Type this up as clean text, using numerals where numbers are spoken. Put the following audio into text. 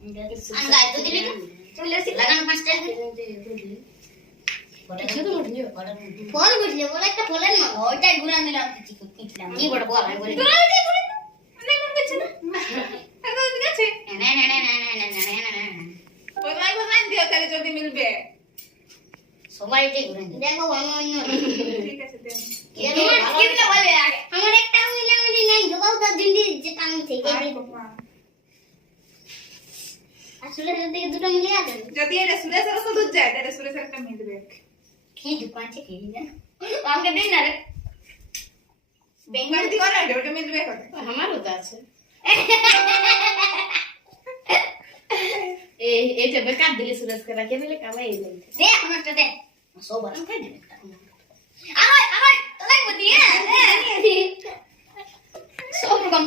अंगाय तो दिले चल से लगान फास्ट শুধু উঠলিও ফল বুঝলে বলে একটা ফলের না ওইটাই ঘুরান দিলাম কিটলাম কি বড় বল আমি বলি অনেক মন করছে না এখন ঠিক আছে না না না না না না ওই ভাই দিও তাহলে যদি মিলবে সবাই এটাই ঘুরান দেখো অন্য ঠিক আছে দেন কি দিলে বলে আগে আমার একটা হইলে আমি নাই গোবাও তো দিন যেটা আমি থেকে আসলে যদি দুটো মিলে আছে যদি এটা সুরেশের তো দুধ যায় তাহলে সুরেশের একটা মিলবে কি দোকান থেকে কিনে আমাকে দিন না রে বেঙ্গল দিও না ওটা মিলবে কত আমারও তো আছে এটা বেকার দিলে সুরেশকে রাখে দিলে কামাই যাবে দে আমারটা দে সব বারণ করে দিবে আমার তোলাই বদি হ্যাঁ সব রকম